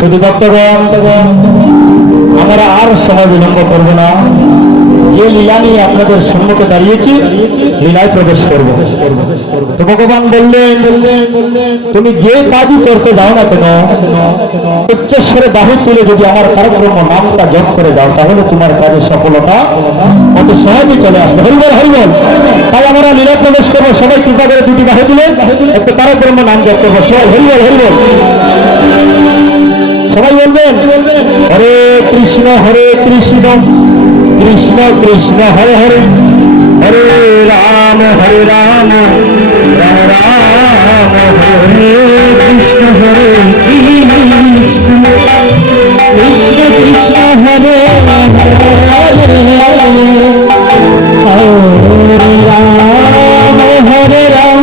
শুধু ভক্তগণ, আমরা আর সময় বিলম্ব করব না। যে লীলা নিয়ে আপনাদের সম্মুখে দাঁড়িয়েছি, লীলায় প্রবেশ করব। তো ভগবান বললেন, তুমি যে কাজই করতে যাও না কেন, উচ্চস্বরে বাহু তুলে যদি আমার পরব্রহ্ম নামটা জপ করে দাও, তাহলে তোমার কাজে সফলতা অতি সহজে চলে আসবে। হরিবল হরিবল। তাই আমরা লীলা প্রবেশ করবো। সবাই কৃপা করে দুটি বাহু তুলে একটু পরব্রহ্ম নাম জপ করবো। সবাই হরিবল হরিবল। সবাই বলবেন হরে কৃষ্ণ কৃষ্ণ কৃষ্ণ হরে হরে, হরে রাম রাম রাম হরে কৃষ্ণ কৃষ্ণ কৃষ্ণ হরে হরে রাম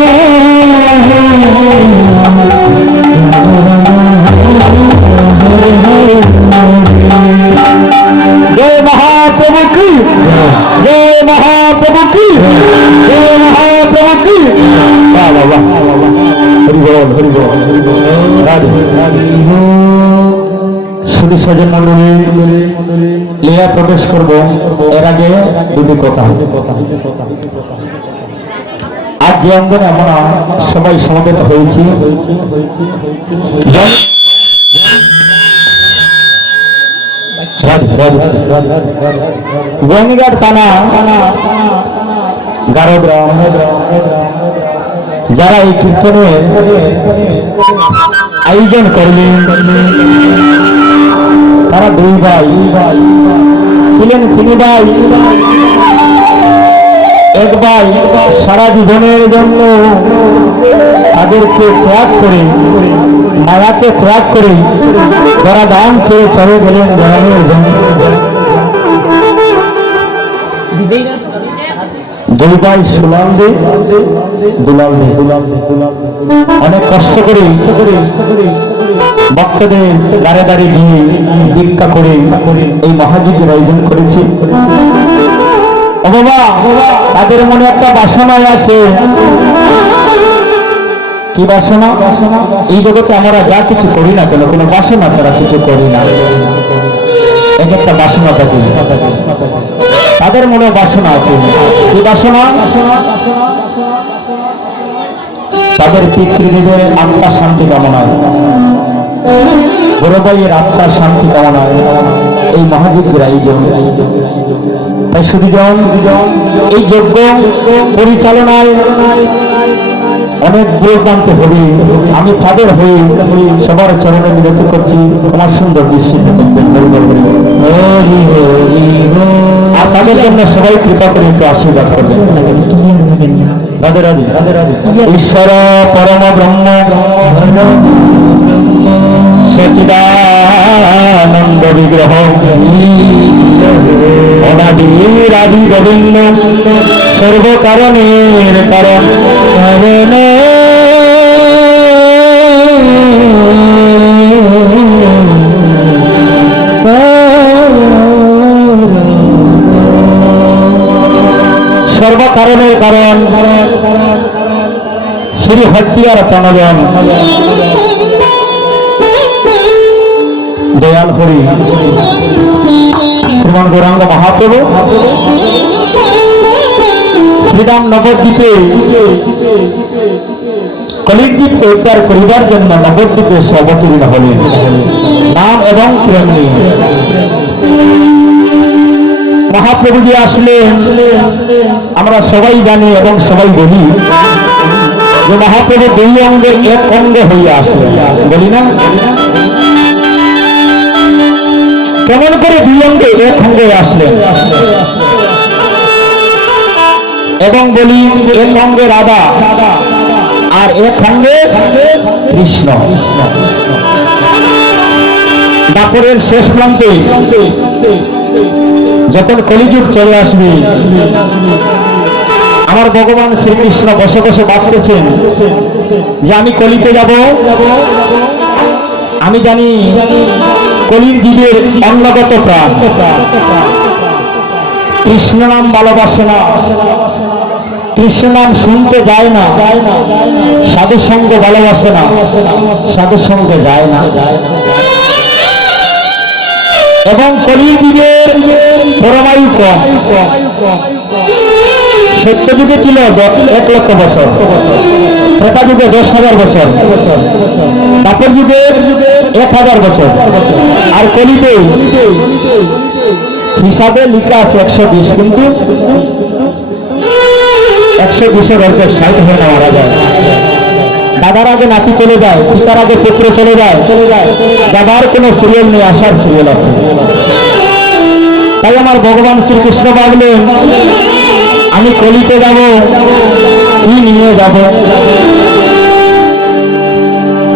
जय महाप्रभु की, जय महाप्रभु की, जय महाप्रभु की। वाह वाह वाह, हरि बोल हरि बोल राधे राधे। শুধু সজন মন্ডলী লীলা প্রবেশ করব। এর আগে দুটি কথা। আজ যে অঙ্গনে আমরা সবাই সমবেত হয়েছি, গোয়ানীঘাট থানা গারোগ্রাম, যারা এই কীর্তনের আয়োজন করলেন, তারা দুই ভাই ছিলেন। তিনি ভাই, এক ভাই সারা জীবনের জন্য তাদেরকে ত্যাগ করে, মায়াকে ত্যাগ করে ধরাধাম ছেড়ে চলে গেলেন জ্ঞানের জন্য। দুই ভাই সুলাল দে দুলাল দে অনেক কষ্ট করে ভক্তদের দাঁড়ে দাঁড়িয়ে গিয়ে ভিক্ষা করে এই মহাযজ্ঞের আয়োজন করেছে। ও বাবা, তাদের মনে একটা বাসনা আছে। কি বাসনা? এই জগতে আমরা যা কিছু করি না কেন, কোনো বাসনা ছাড়া কিছু করি না। এক একটা বাসনা থাকে, তাদের মনে বাসনা আছে। কি বাসনা? তাদের পিতৃদেবের আত্মার শান্তি কামনায়, বড় ভাইয়ের আত্মার শান্তি কামনায় এই মহাযজ্ঞের আয়োজন। তাই শুধুজন এই যজ্ঞ পরিচালনায় অনেক দূরপ্রান্তে হয়ে আমি তাদের হয়ে সবার চরণে মিনতি করছি, আমার সুন্দর দৃষ্টিতে আর তাদের জন্য সবাই কৃপা করে একটু আশীর্বাদ করবেন। রাধে রাধে রাধে রাধে। ঈশ্বর পরম ব্রহ্ম সচিদানন্দ বিগ্রহ অনাদি রাধি গোবিন্দ সর্বকারণের কারণ কারণে সর্বকারণের কারণ শ্রী হট্টিয়ার প্রণজন দয়াল হরি শ্রীমান গৌরাঙ্গ মহাপ্রভু শ্রীরাম নবদ্বীপে কলিদ্বীপকে উদ্ধার করিবার জন্য নবদ্বীপে অবতীর্ণ হলেন নাম এবং প্রেম নিয়ে। মহাপ্রভু যে আসলেন আমরা সবাই জানি এবং সবাই বলি যে মহাপ্রভু দুই অঙ্গে এক অঙ্গে হইয়া আসলেন, বলি না? কেমন করে দুই অঙ্গে এক অঙ্গে আসলেন? এবং বলি এক অঙ্গে রাধা আর এক অঙ্গে কৃষ্ণ। দাপরের শেষ প্রান্তে যখন কলিযুগ চলে আসবে, আমার ভগবান শ্রীকৃষ্ণ বসে বসে ভাবতেছেন যে আমি কলিতে যাব। আমি জানি কলির জীবের অন্নগত প্রাণ কৃষ্ণ নাম ভালোবাসে না, কৃষ্ণ নাম শুনতে যায় না, সাধু সঙ্গ ভালোবাসে না, সাধু সঙ্গে যায় না। এবং কলিযুগের পরমায়ু কম। সত্যযুগে ছিল 1,00,000 বছর, ত্রেতা যুগে 10,000 বছর, তারপর যুগে 1,000 বছর, আর কলিতে হিসাবে লিখা আছে 120, কিন্তু 120-এর অর্ধেক 60 হয়ে না মারা যায়। দাদার আগে নাতি চলে যায়, পিতার আগে পুত্র চলে যায়, দাদার কোনো সিরিয়াল নেই, আসার সিরিয়াল আছে। তাই আমার ভগবান শ্রীকৃষ্ণ ভাবলেন আমি কলিতে যাব, কি নিয়ে যাব?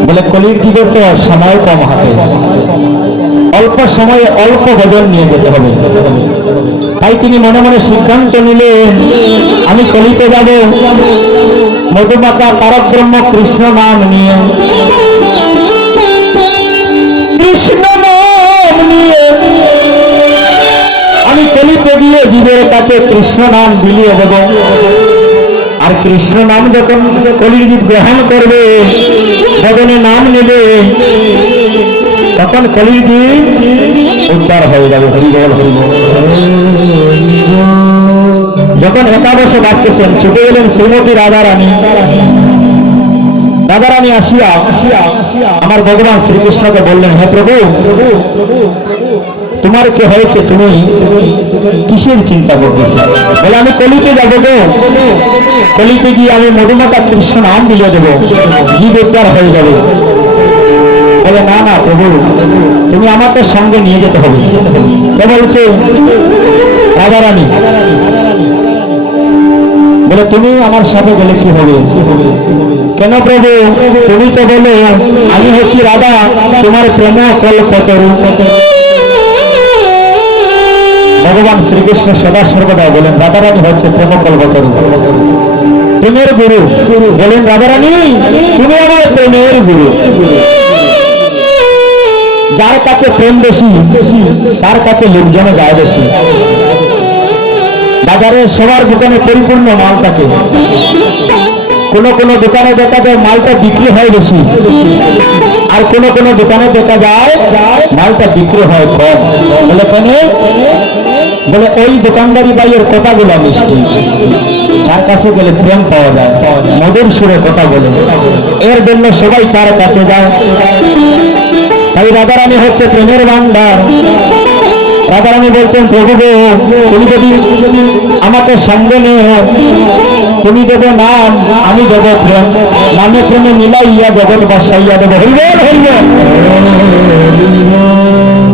বলে কলির যুগে তো সময় কম হাতে, অল্প সময়ে অল্প ভজন নিয়ে যেতে হবে। তাই তিনি মনে মনে সিদ্ধান্ত নিলেন আমি কলিতে যাব মধুমাতা পরব্রহ্ম কৃষ্ণ নাম নিয়ে। কৃষ্ণ নাম নিয়ে আমি কলিতে গিয়ে জীবের কাছে কৃষ্ণ নাম বিলিয়ে দেব। আর কৃষ্ণ নাম যখন কলির জীব গ্রহণ করবে, ভগবানের নাম নেবে, তখন কলির জীব উদ্ধার হয়ে যাবে। হরিবল হরিবল। যখন একাদশে ডাকতেছেন, ছুটে গেলেন শ্রীমতী রাধারানী। রাধারানী আসিয়া আমার ভগবান শ্রীকৃষ্ণকে বললেন, হে প্রভু, তোমার কি হয়েছে? তুমি কিসের চিন্তা করতেছ? বলে আমি কলিতে যাবো গো, কলিতে গিয়ে আমি মধুমাতা কৃষ্ণ নাম দিয়ে দেবো, জীব উদ্ধার হয়ে যাবে। বলে না না প্রভু, তুমি আমাকে সঙ্গে নিয়ে যেতে হবে। কে বলছে? রাধারানী। বলে তুমি আমার সাথে গেলে কি হবে? কেন প্রভু? তুমি তো বলো আমি হচ্ছি রাধা, তোমার প্রেম কল্পতরু। ভগবান শ্রীকৃষ্ণ সদা সর্বদা বলেন রাধারানী হচ্ছে প্রেম কল্পতরু, প্রেমের গুরু। বলেন রাধারানী তুমি আমার প্রেমের গুরু। যার কাছে প্রেম বেশি তার কাছে লোকজন যায় বেশি। বাজারে সবার দোকানে পরিপূর্ণ মাল থাকে, কোন কোন দোকানে দেখা যায় মালটা বিক্রি হয় বেশি, আর কোন কোন দোকানে দেখা যায় মালটা বিক্রি হয় কম। বলে কেন? বলে ওই দোকানদারি বাইয়ের কথাগুলো মিষ্টি, তার কাছে গেলে প্রেম পাওয়া যায়, মধুর সুরে কথা বলে, এর জন্য সবাই তার কাছে যায়। তাই রাধারানী হচ্ছে প্রেমের ভান্ডার। রাধারানী বলছেন প্রভু গো, তুমি যদি আমাকে সঙ্গে নেও, তুমি দেবো নাম, আমি দেবো প্রেম, নামে প্রেমে মিলাইয়া জগৎ বসাইয়া দেবো। হরিবল হরিবল।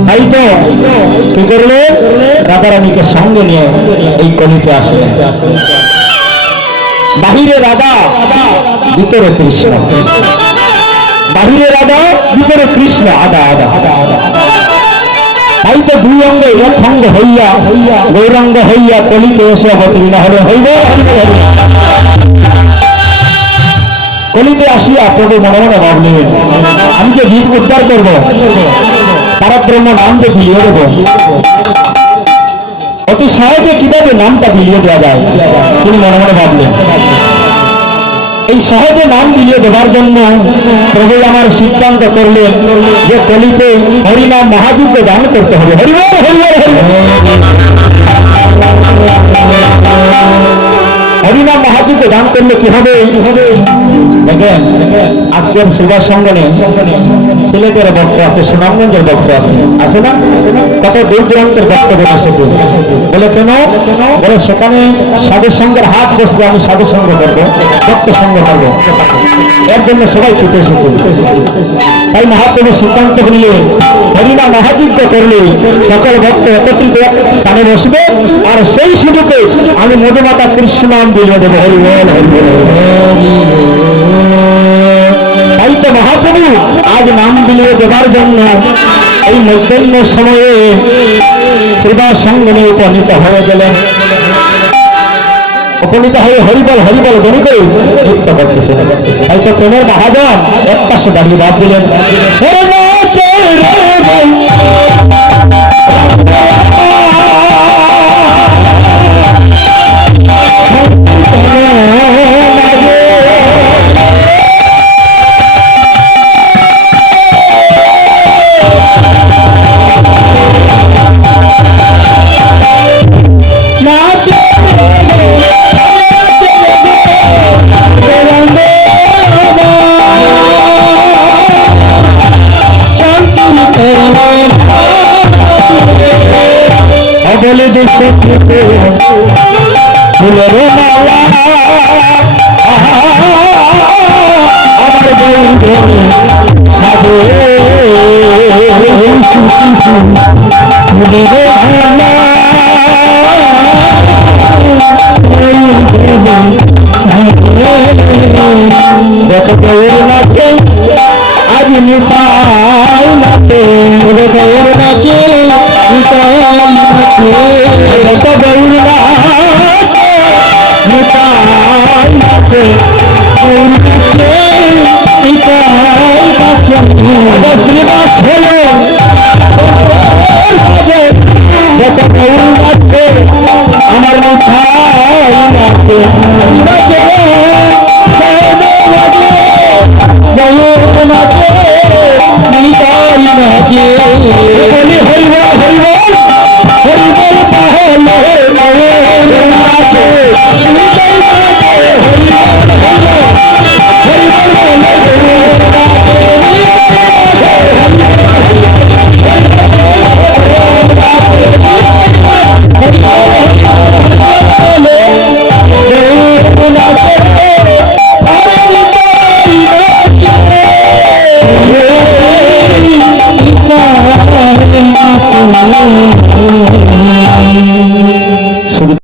তাই তো কি করলে? রাধারানীকে সঙ্গে নিয়ে এই কলিতে আসলেন। বাহিরে রাধা, ভিতরে কৃষ্ণ। বাহিরে রাধা, ভিতরে কৃষ্ণ, আদা আদা। তাই তো দুই অঙ্গে এক অঙ্গ হইয়া গৌরাঙ্গ হইয়া কলিতে এসে অবতীর্ণ হলেন। হইব কলিতে আসিয়া প্রভু মনে মনে ভাবলেন আমি যে জীব উদ্ধার করবো, পরব্রহ্ম নাম যে বিলিয়ে দেব, অতি সহজে কিভাবে নামটা বিলিয়ে দেওয়া যায় তিনি মনে মনে ভাবলেন। এই সহজে নাম বিলিয়ে দেওয়ার জন্য প্রভু আমার সিদ্ধান্ত করলেন যে কলিতে হরিনাম মহাযজ্ঞ দান করতে হবে। হরিবল হরিবল হরিবল। হরিনাম মহাযজ্ঞ দান করলে কি হবে? দেখেন আজকের সুভাষ সঙ্গনে সিলেটের ভক্ত আছে, সুনামগঞ্জের ভক্ত আছে, আছে না? কত দূর দূরান্তের ভক্তগণ এসেছে। বলে কেন? বলে সেখানে সাধু সঙ্গের হাত বসবে, আমি সাধু সঙ্গ করবো, ভক্ত সঙ্গ করবো, এর জন্য সবাই ছুটে এসেছে। তাই মহাপ্রভু সিদ্ধান্ত নিলে হরিনাম মহাযজ্ঞ করলে সকল ভক্ত একত্রিত এক স্থানে বসবে, আর সেই সুযোগে আমি মধুমাতা কৃষ্ণ নাম বিলিয়ে দেবো। হরিবল হরিবল। তাই তো মহাপ্রভু আজ নাম বিলিয়ে দেবার জন্য এই মধ্যাহ্ন সময়ে শ্রীবাস সঙ্গনে উপনীত হয়ে গেলেন। উপনীত হয়ে হরিবল হরিবল ধ্বনি করে নৃত্য করতেছেন। তাই তো প্রেমের মহাজন এক পাশে দাঁড়িয়ে বাদ দিলেন। বলে দেশে থেকে ফুলের মালা আমার বন্ধু সাধে ফুলের মালা গত গৌর নাচে আজ নিতাই নাচে